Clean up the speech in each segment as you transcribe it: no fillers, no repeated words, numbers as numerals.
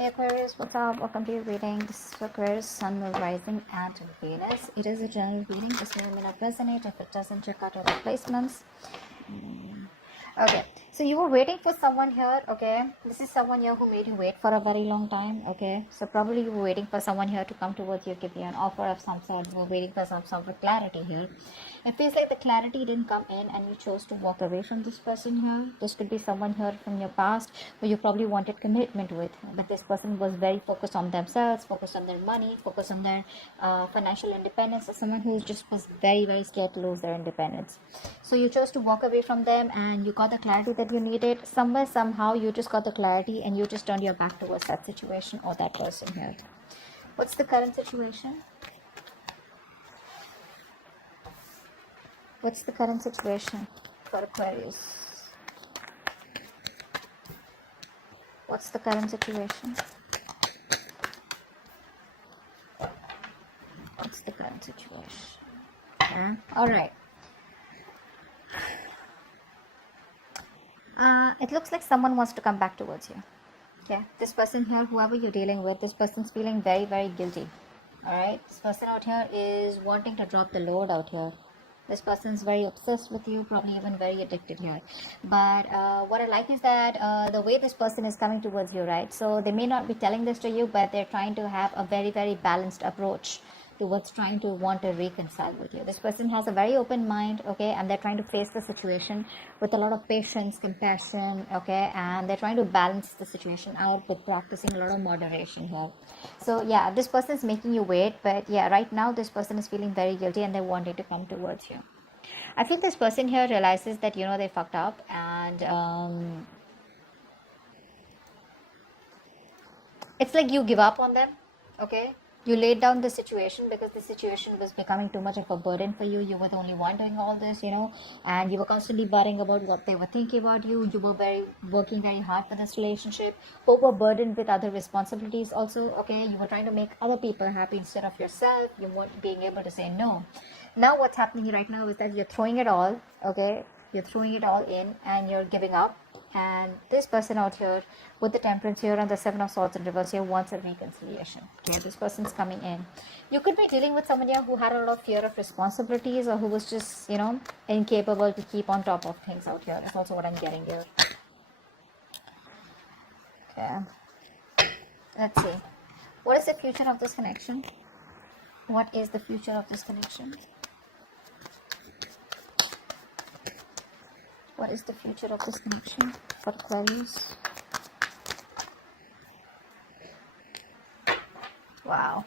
Hey Aquarius, what's up? Welcome to your reading. This is Aquarius, Sun, Moon, Rising, and Venus. It is a general reading. This may not resonate. If it doesn't, check out other placements. Okay, so you were waiting for someone here. Okay, this is someone here who made you wait for a very long time. Okay, so probably you were waiting for someone here to come towards you, give you an offer of some sort. You were waiting for some sort of clarity here. It feels like the clarity didn't come in and you chose to walk away from this person here. This could be someone here from your past who you probably wanted commitment with, but this person was very focused on themselves, focused on their money, focused on their financial independence, or someone who just was very, very scared to lose their independence. So you chose to walk away from them and you got the clarity that you needed. Somewhere, somehow, you just got the clarity and you just turned your back towards that situation or that person here. What's the current situation? What's the current situation for Aquarius? What's the current situation? What's the current situation? All right. It looks like someone wants to come back towards you. Okay, this person here, whoever you're dealing with, this person's feeling very, very guilty. All right, this person out here is wanting to drop the load out here. This person's very obsessed with you, probably even very addicted here. But what I like is that the way this person is coming towards you, right? So they may not be telling this to you, but they're trying to have a very, very balanced approach towards trying to want to reconcile with you. This person has a very open mind, okay, and they're trying to face the situation with a lot of patience, compassion, okay, and they're trying to balance the situation out with practicing a lot of moderation here. So yeah, this person is making you wait, but yeah, right now this person is feeling very guilty and they're wanting to come towards you. I feel this person here realizes that, you know, they fucked up and it's like you give up on them, okay? You laid down the situation because the situation was becoming too much of a burden for you. You were the only one doing all this, you know, and you were constantly worrying about what they were thinking about you. You were working very hard for this relationship, overburdened with other responsibilities also, okay? You were trying to make other people happy instead of yourself. You weren't being able to say no. Now what's happening right now is that you're throwing it all, okay? You're throwing it all in and you're giving up. And this person out here with the Temperance here and the Seven of Swords in reverse here wants a reconciliation. Okay, this person's coming in. You could be dealing with somebody who had a lot of fear of responsibilities or who was just, you know, incapable to keep on top of things out here. That's also what I'm getting here. Okay, let's see. What is the future of this connection? What is the future of this connection? What is the future of this connection for Aquarius? Wow.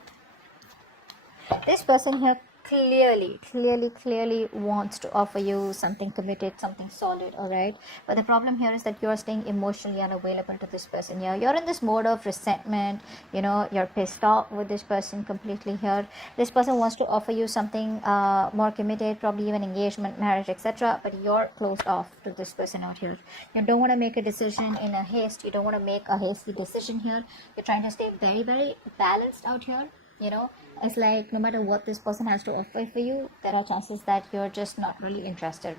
This person here clearly wants to offer you something committed, something solid, all right? But the problem here is that you're staying emotionally unavailable to this person here. You're in this mode of resentment, you know, you're pissed off with this person completely here. This person wants to offer you something more committed, probably even engagement, marriage, etc. But you're closed off to this person out here. You don't want to make a decision in a haste. You don't want to make a hasty decision here. You're trying to stay very, very balanced out here. You know, it's like no matter what this person has to offer for you, there are chances that you're just not really interested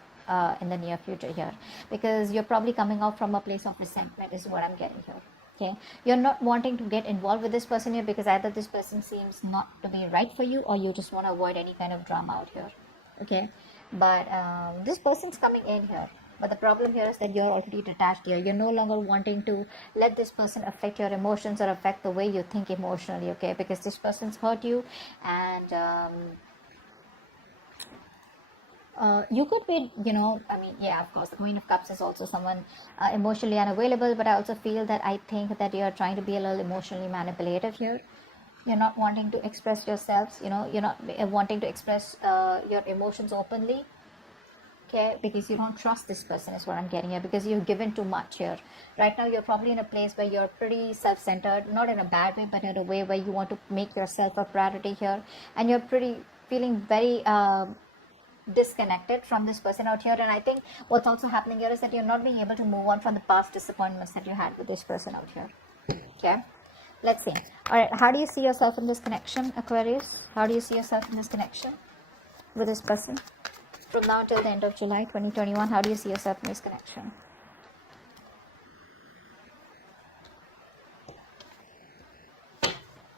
in the near future here, because you're probably coming out from a place of resentment is what I'm getting here. Okay, you're not wanting to get involved with this person here because either this person seems not to be right for you or you just want to avoid any kind of drama out here. Okay, but this person's coming in here. But the problem here is that you're already detached here. You're no longer wanting to let this person affect your emotions or affect the way you think emotionally, okay? Because this person's hurt you and you could be, you know, I mean, yeah, of course, the Queen of Cups is also someone emotionally unavailable, but I also feel that I think that you're trying to be a little emotionally manipulative here. You're not wanting to express yourselves, you know, you're not wanting to express your emotions openly. Okay, because you don't trust this person is what I'm getting here, because you've given too much here. Right now you're probably in a place where you're pretty self-centered, not in a bad way, but in a way where you want to make yourself a priority here, and you're pretty feeling very disconnected from this person out here. And I think what's also happening here is that you're not being able to move on from the past disappointments that you had with this person out here. Okay, let's see. All right, how do you see yourself in this connection, Aquarius? How do you see yourself in this connection with this person? From now until the end of July 2021, how do you see yourself in this connection?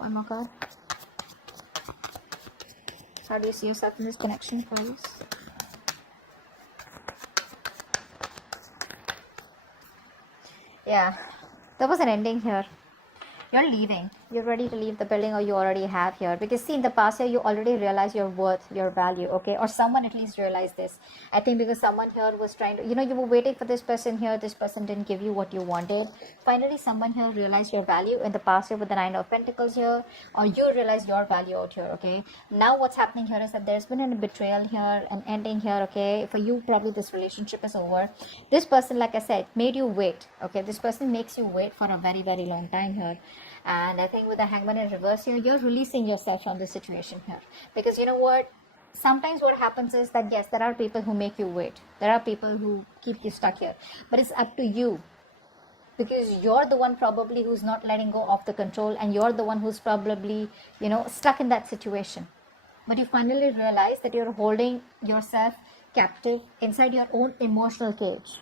One more card. How do you see yourself in this connection, Aquarius? Yeah, there was an ending here. You're leaving. You're ready to leave the building, or you already have here. Because see, in the past year, you already realized your worth, your value, okay? Or someone at least realized this. I think because someone here was trying to, you were waiting for this person here. This person didn't give you what you wanted. Finally, someone here realized your value in the past year with the Nine of Pentacles here. Or you realized your value out here, okay? Now what's happening here is that there's been a betrayal here, an ending here, okay? For you, probably this relationship is over. This person, like I said, made you wait, okay? This person makes you wait for a very, very long time here. And I think with the Hangman in reverse here, you're releasing yourself from this situation here. Because you know what? Sometimes what happens is that, yes, there are people who make you wait. There are people who keep you stuck here. But it's up to you. Because you're the one probably who's not letting go of the control. And you're the one who's probably, stuck in that situation. But you finally realize that you're holding yourself captive inside your own emotional cage.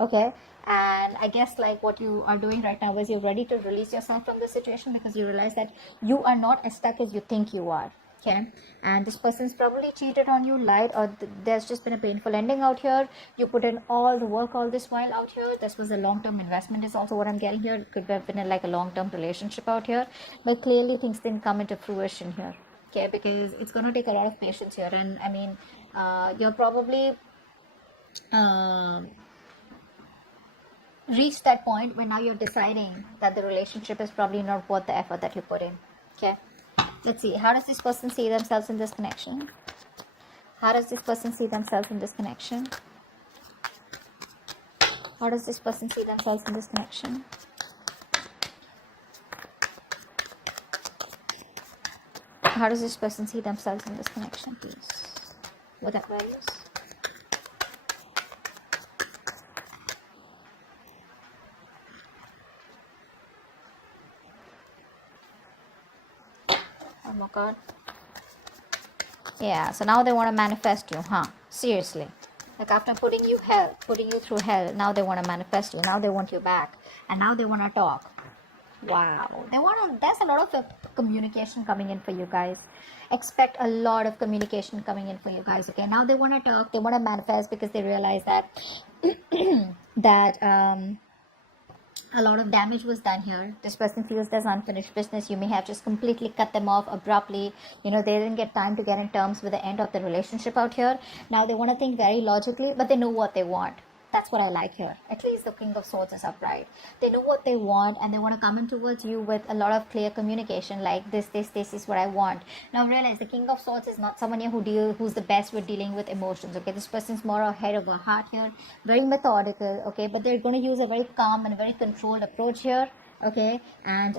Okay, and I guess like what you are doing right now is you're ready to release yourself from this situation because you realize that you are not as stuck as you think you are. Okay, and this person's probably cheated on you, lied, or there's just been a painful ending out here. You put in all the work all this while out here. This was a long-term investment is also what I'm getting here. It could have been like a long-term relationship out here, but clearly things didn't come into fruition here. Okay, because it's going to take a lot of patience here, and I mean you're probably reached that point where now you're deciding that the relationship is probably not worth the effort that you put in. Okay, let's see, how does this person see themselves in this connection? How does this person see themselves in this connection? How does this person see themselves in this connection? How does this person see themselves in this connection, please? With Aquarius. Oh my god. Yeah, so now they want to manifest you, huh? Seriously. Like after putting you through hell, now they want to manifest you. Now they want you back. And now they want to talk. Wow. There's a lot of communication coming in for you guys. Expect a lot of communication coming in for you guys, okay? Now they want to talk, they want to manifest because they realize that a lot of damage was done here. This person feels there's unfinished business. You may have just completely cut them off abruptly. They didn't get time to get in terms with the end of the relationship out here. Now they want to think very logically, but they know what they want. That's what I like here. At least the King of Swords is upright. They know what they want and they want to come in towards you with a lot of clear communication like this is what I want. Now realize the King of Swords is not someone here who's the best with dealing with emotions. Okay, this person's more ahead of a heart here. Very methodical. Okay, but they're going to use a very calm and very controlled approach here. Okay, and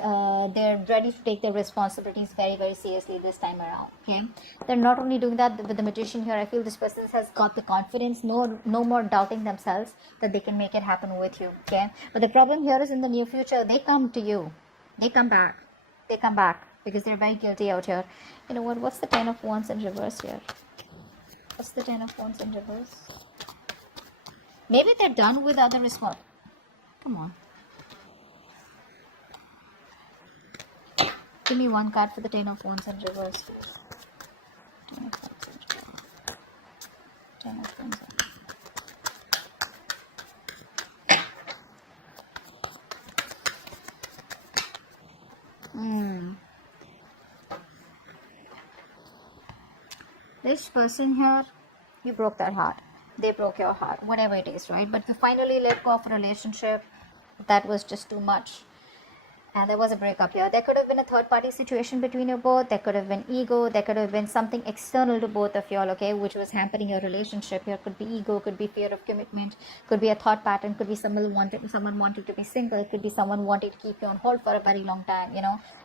they're ready to take their responsibilities very, very seriously this time around. Okay, they're not only doing that with the Magician here. I feel this person has got the confidence, no more doubting themselves that they can make it happen with you. Okay, but the problem here is in the near future they come to you, they come back because they're very guilty out here. You know what? What's the Ten of Wands in reverse here? What's the Ten of Wands in reverse? Maybe they're done with other response. Come on. Give me one card for the Ten of Wands in reverse. Ten of Wands. This person here, you broke their heart. They broke your heart. Whatever it is, right? But you finally let go of a relationship that was just too much. And there was a breakup here. There could have been a third party situation between you both. There could have been ego. There could have been something external to both of y'all, okay, which was hampering your relationship here. Could be ego, could be fear of commitment, could be a thought pattern, could be someone wanting to be single, could be someone wanting to keep you on hold for a very long time,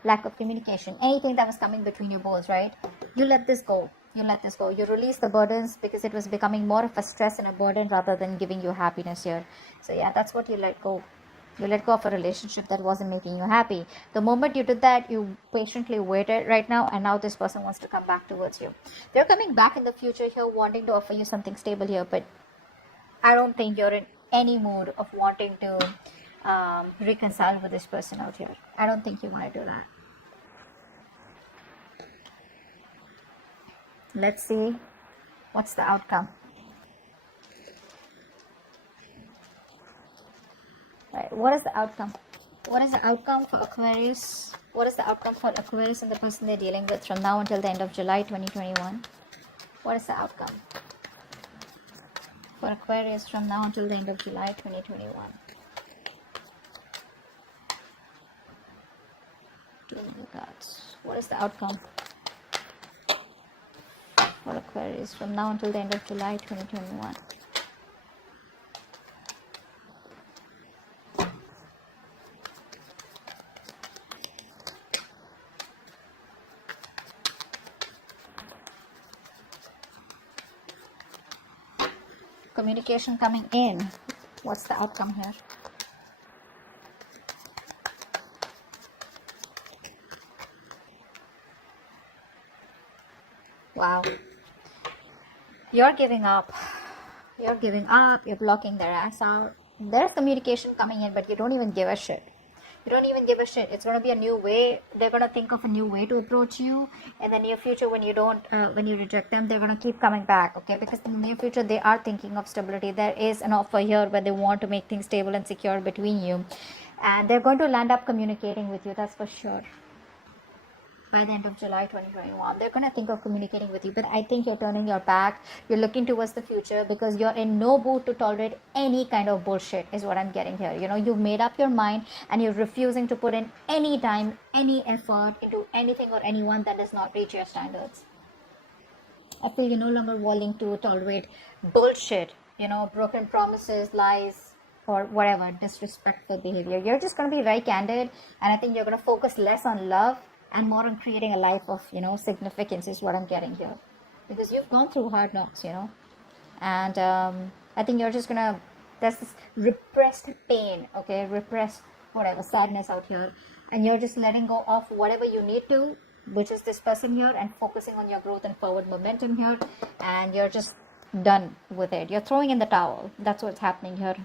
lack of communication, anything that was coming between you both, right? You let this go. You release the burdens because it was becoming more of a stress and a burden rather than giving you happiness here. So yeah, that's what you let go. You let go of a relationship that wasn't making you happy. The moment you did that, you patiently waited right now, and now this person wants to come back towards you. They're coming back in the future here, wanting to offer you something stable here, but I don't think you're in any mood of wanting to reconcile with this person out here. I don't think you want to do that. Let's see what's the outcome. Right, what is the outcome? What is the outcome for Aquarius? What is the outcome for Aquarius and the person they're dealing with from now until the end of July 2021? What is the outcome for Aquarius from now until the end of July 2021? Two of the cards. What is the outcome for Aquarius from now until the end of July 2021? Communication coming in. What's the outcome here? Wow. You're giving up. You're giving up. You're blocking their ass out. There's communication coming in, but you don't even give a shit. You don't even give a shit. It's going to be a new way. They're going to think of a new way to approach you. In the near future, when you reject them, they're going to keep coming back, okay? Because in the near future, they are thinking of stability. There is an offer here where they want to make things stable and secure between you. And they're going to land up communicating with you, that's for sure. By the end of July 2021, they're going to think of communicating with you, but I think you're turning your back. You're looking towards the future because you're in no mood to tolerate any kind of bullshit is what I'm getting here. You know, you've made up your mind and you're refusing to put in any time, any effort into anything or anyone that does not reach your standards. I feel you're no longer willing to tolerate bullshit, you know, broken promises, lies, or whatever, disrespectful behavior. You're just going to be very candid, and I think you're going to focus less on love and more on creating a life of, you know, significance is what I'm getting here. Because you've gone through hard knocks, you know. And I think you're just gonna, there's this repressed pain, okay, repressed whatever, sadness out here. And you're just letting go of whatever you need to, which is this person here, and focusing on your growth and forward momentum here. And you're just done with it. You're throwing in the towel. That's what's happening here.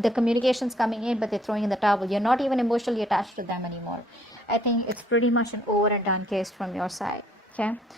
The communication's coming in, but they're throwing in the towel. You're not even emotionally attached to them anymore. I think it's pretty much an over and done case from your side. Okay.